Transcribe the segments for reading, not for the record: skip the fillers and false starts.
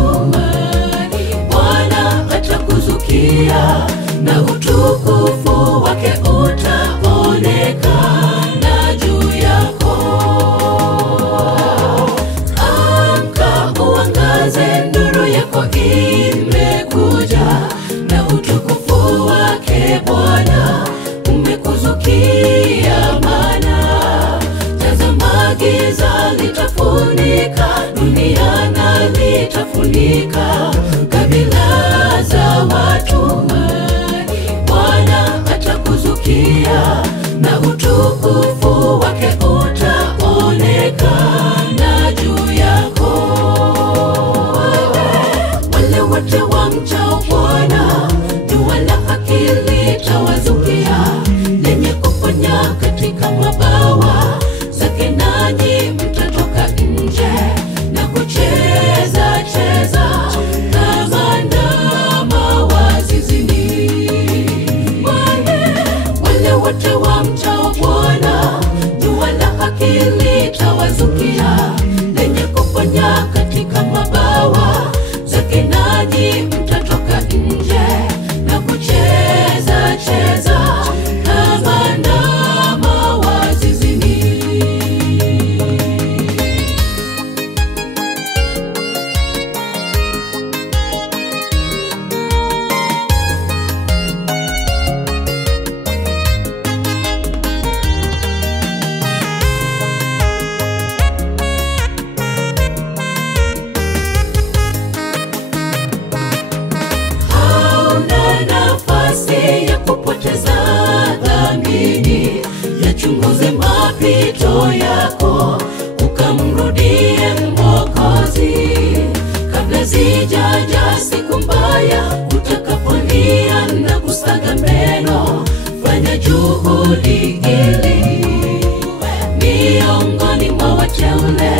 watu. Bwana atakuzukia na utukufu wake utaonekana juu yako. Amka uangaze, nuru yako imekuja na utukufu wake Bwana umekuzukia. Maana tazama, giza litafunika dunia na litafunika kabila za watu. Bwana atakuzukia na utukufu wake utaonekana juu yako. Wale wote wamchao Bwana, jua la haki litawazukia, lenye kuponya katika mabawa zake, nanyi mtatoka nje na kucheza cheza kama ndama wa zizini. Wale wote wamchao Bwana, jua la haki litawazukia, lenye kuponya katika mabawa zake, nanyi mtatoka nje na kucheza cheza kama ndama wa zizini. Hauna nafasi ya kupoteza dhamini, yachunguze mapito yako ukamrudie Mwokozi, kabla zijaja siku mbaya utakapolia na kusaga meno. Fanya juhudi ili miongoni mwa wateule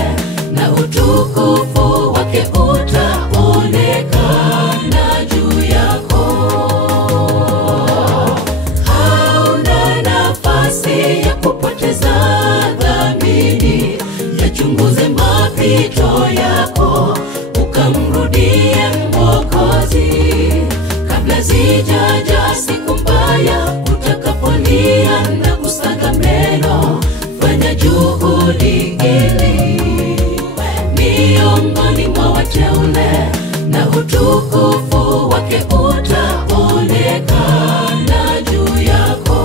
na utukufu wake utaonekana juu yako. Hauna nafasi ya kupoteza dhamini, yachunguze mapito yako ukamrudie Mwokozi, kabla zijaja siku mbaya utakapolia na kusaga meno. Fanya juhudi ili miongoni mwa wateule na utukufu wake utaonekana juu yako.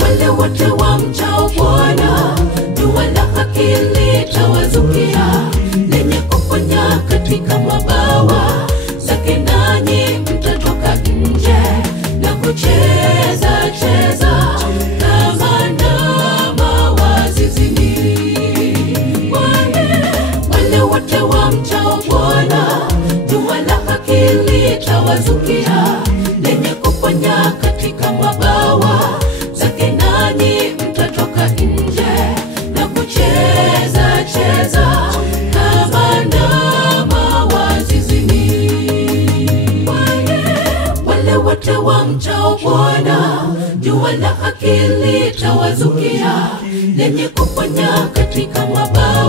Wale wote wamchao Bwana, jua la haki litawazukia, lenye kuponya katika mabawa zake, nanyi mtatoka nje na kucheza cheza kama ndama wa zizini. Wale wote wamchao Bwana, jua la haki litawazukia, lenye kuponya katika mabawa zake, nanyi mtatoka nje na kucheza cheza kama ndama wa zizini. Wale wote wamchao Bwana, jua la haki litawazukia, lenye kuponya katika mabawa